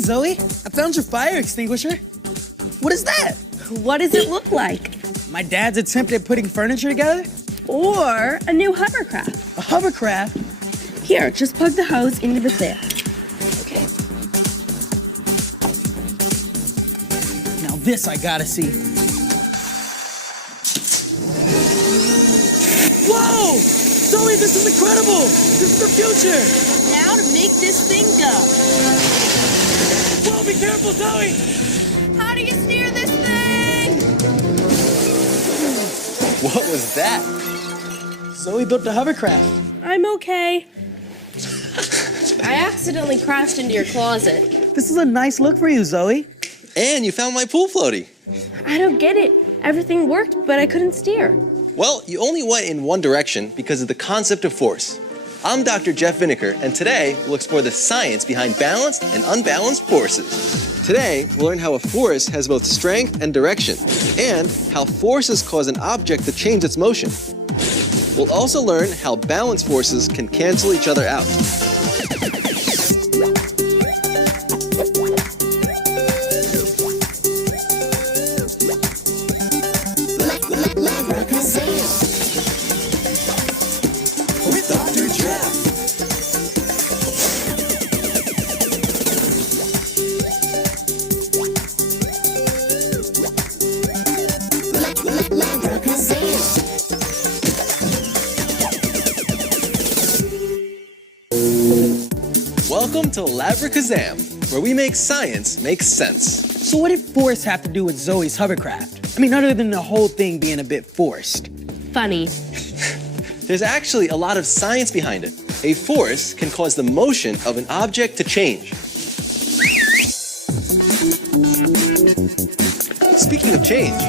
Zoe, I found your fire extinguisher. What is that? What does it look like? My dad's attempt at putting furniture together? Or a new hovercraft? A hovercraft? Here, just plug the hose into the fan. Okay. Now this I gotta see. Whoa! Zoe, this is incredible! This is the future! Now to make this thing go. Whoa, be careful, Zoe! How do you steer this thing? What was that? Zoe built a hovercraft. I'm okay. I accidentally crashed into your closet. This is a nice look for you, Zoe. And you found my pool floaty. I don't get it. Everything worked, but I couldn't steer. Well, you only went in one direction because of the concept of force. I'm Dr. Jeff Vineker, and today we'll explore the science behind balanced and unbalanced forces. Today, we'll learn how a force has both strength and direction, and how forces cause an object to change its motion. We'll also learn how balanced forces can cancel each other out. With Dr. Jeff. Welcome to Labracazam, where we make science make sense. So what did force have to do with Zoe's hovercraft? I mean, other than the whole thing being a bit forced. Funny. There's actually a lot of science behind it. A force can cause the motion of an object to change. Speaking of change.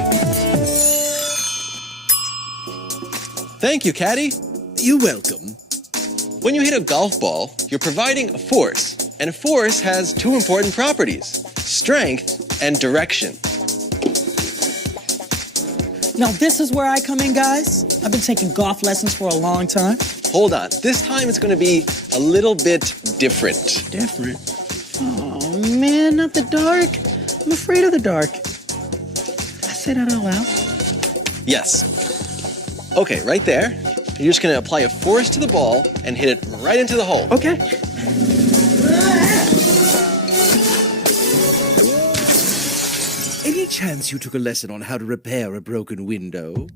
Thank you, Caddy. You're welcome. When you hit a golf ball, you're providing a force, and a force has two important properties: strength and direction. Now this is where I come in, guys. I've been taking golf lessons for a long time. Hold on, this time it's going to be a little bit different. Different? Oh man, not the dark. I'm afraid of the dark. I say that out loud. Yes. Okay, right there. You're just going to apply a force to the ball and hit it right into the hole. Okay. Any chance you took a lesson on how to repair a broken window?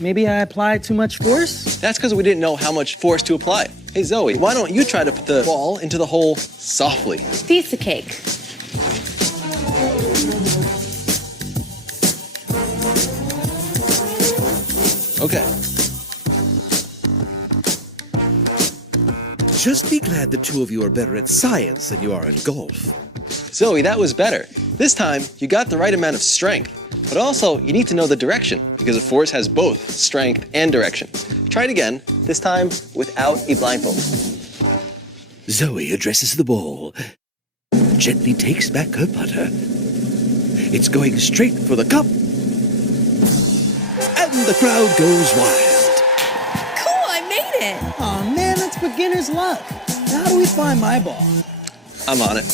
Maybe I applied too much force? That's because we didn't know how much force to apply. Hey, Zoe, why don't you try to put the ball into the hole softly? Piece of cake. Okay. Just be glad the two of you are better at science than you are at golf. Zoe, that was better. This time, you got the right amount of strength. But also, you need to know the direction, because a force has both strength and direction. Try it again, this time without a blindfold. Zoe addresses the ball, gently takes back her putter. It's going straight for the cup. And the crowd goes wild. Cool, I made it. Oh man, that's beginner's luck. Now how do we find my ball? I'm on it.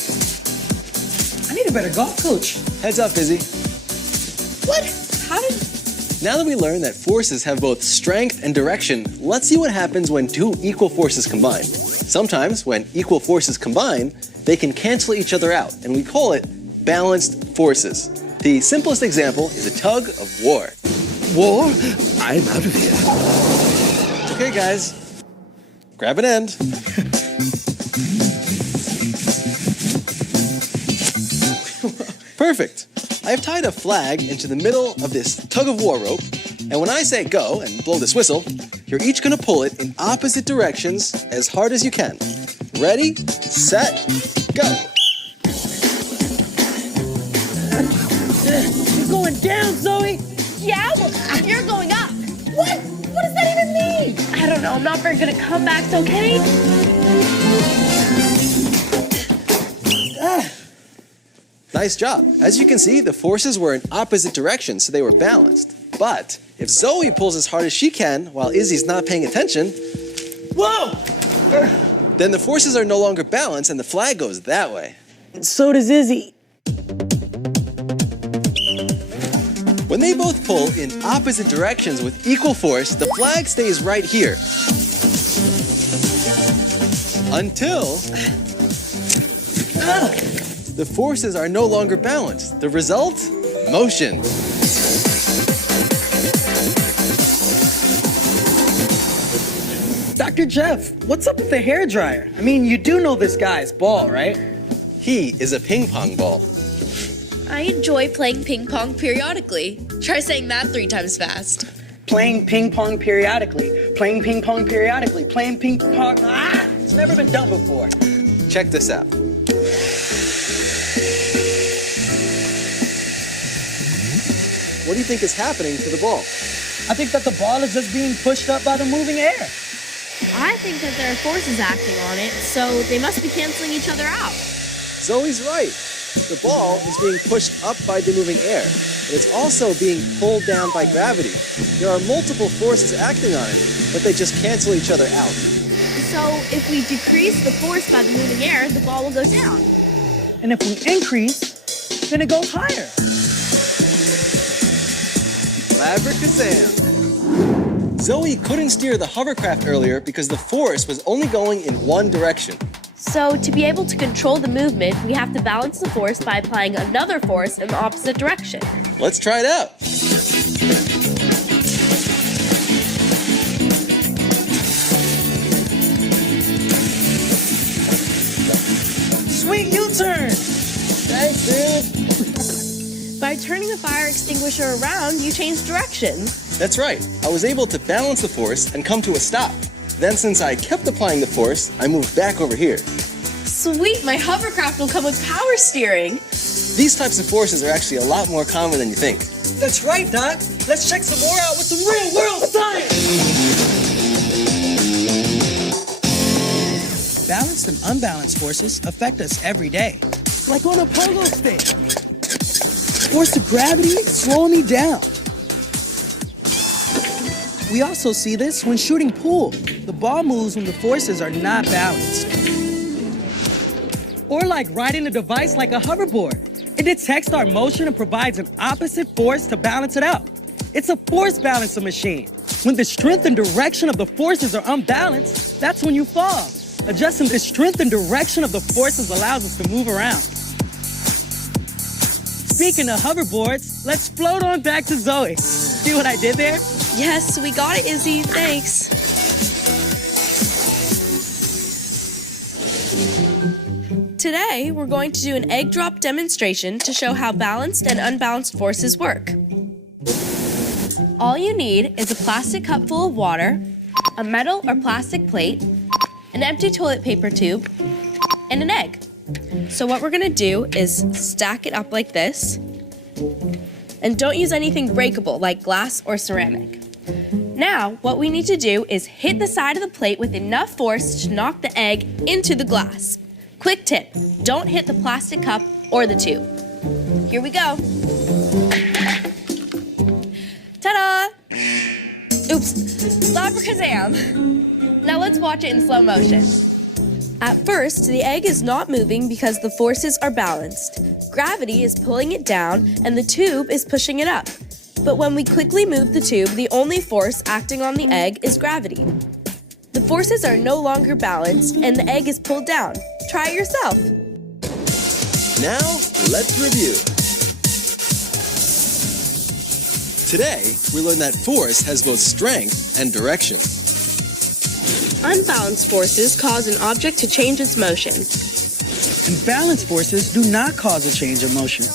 I need a better golf coach. Heads up, Izzy. What? How did... Now that we learned that forces have both strength and direction, let's see what happens when two equal forces combine. Sometimes, when equal forces combine, they can cancel each other out, and we call it balanced forces. The simplest example is a tug of war. War? I'm out of here. Okay, guys, grab an end. Perfect. I've tied a flag into the middle of this tug-of-war rope, and when I say go and blow this whistle, you're each gonna pull it in opposite directions as hard as you can. Ready, set, go. You're going down, Zoe. Yeah, well, you're going up. What? What does that even mean? I don't know. I'm not very good at comebacks, okay? Nice job. As you can see, the forces were in opposite directions, so they were balanced. But if Zoe pulls as hard as she can while Izzy's not paying attention, Whoa! then the forces are no longer balanced and the flag goes that way. So does Izzy. When they both pull in opposite directions with equal force, the flag stays right here. Until the forces are no longer balanced. The result? Motion. Dr. Jeff, what's up with the hairdryer? I mean, you do know this guy's ball, right? He is a ping pong ball. I enjoy playing ping pong periodically. Try saying that 3 times fast. Playing ping pong periodically. Playing ping pong periodically. Playing ping pong. Ah! It's never been done before. Check this out. What do you think is happening to the ball? I think that the ball is just being pushed up by the moving air. I think that there are forces acting on it, so they must be canceling each other out. Zoe's right. The ball is being pushed up by the moving air, but it's also being pulled down by gravity. There are multiple forces acting on it, but they just cancel each other out. So if we decrease the force by the moving air, the ball will go down. And if we increase, then it goes higher. Labracazam. Zoe couldn't steer the hovercraft earlier because the force was only going in one direction. So to be able to control the movement, we have to balance the force by applying another force in the opposite direction. Let's try it out. Sweet U-turn. Thanks, dude. By turning the fire extinguisher around, you change direction. That's right. I was able to balance the force and come to a stop. Then since I kept applying the force, I moved back over here. Sweet, my hovercraft will come with power steering. These types of forces are actually a lot more common than you think. That's right, Doc. Let's check some more out with some real-world science. Balanced and unbalanced forces affect us every day. Like on a pogo stick. Force of gravity is slowing me down. We also see this when shooting pool. The ball moves when the forces are not balanced. Or like riding a device like a hoverboard. It detects our motion and provides an opposite force to balance it out. It's a force balancer machine. When the strength and direction of the forces are unbalanced, that's when you fall. Adjusting the strength and direction of the forces allows us to move around. Speaking of hoverboards, let's float on back to Zoe. See what I did there? Yes, we got it, Izzy. Thanks. Today, we're going to do an egg drop demonstration to show how balanced and unbalanced forces work. All you need is a plastic cup full of water, a metal or plastic plate, an empty toilet paper tube, and an egg. So what we're gonna do is stack it up like this, and don't use anything breakable like glass or ceramic. Now, what we need to do is hit the side of the plate with enough force to knock the egg into the glass. Quick tip, don't hit the plastic cup or the tube. Here we go. Ta-da! Oops, labracazam. Now let's watch it in slow motion. At first, the egg is not moving because the forces are balanced. Gravity is pulling it down and the tube is pushing it up. But when we quickly move the tube, the only force acting on the egg is gravity. The forces are no longer balanced and the egg is pulled down. Try it yourself. Now, let's review. Today, we learned that force has both strength and direction. Unbalanced forces cause an object to change its motion. And balanced forces do not cause a change of motion.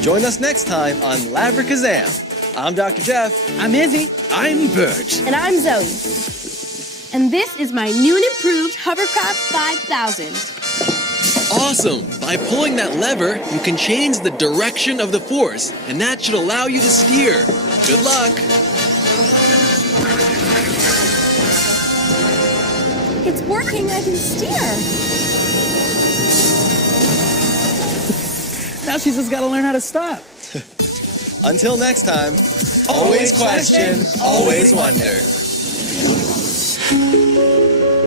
Join us next time on Labracazam. I'm Dr. Jeff. I'm Izzy. I'm Bert. And I'm Zoe. And this is my new and improved Hovercraft 5000. Awesome! By pulling that lever, you can change the direction of the force, and that should allow you to steer. Good luck! It's working, I can steer. Now she's just gotta learn how to stop. Until next time, always question, always wonder.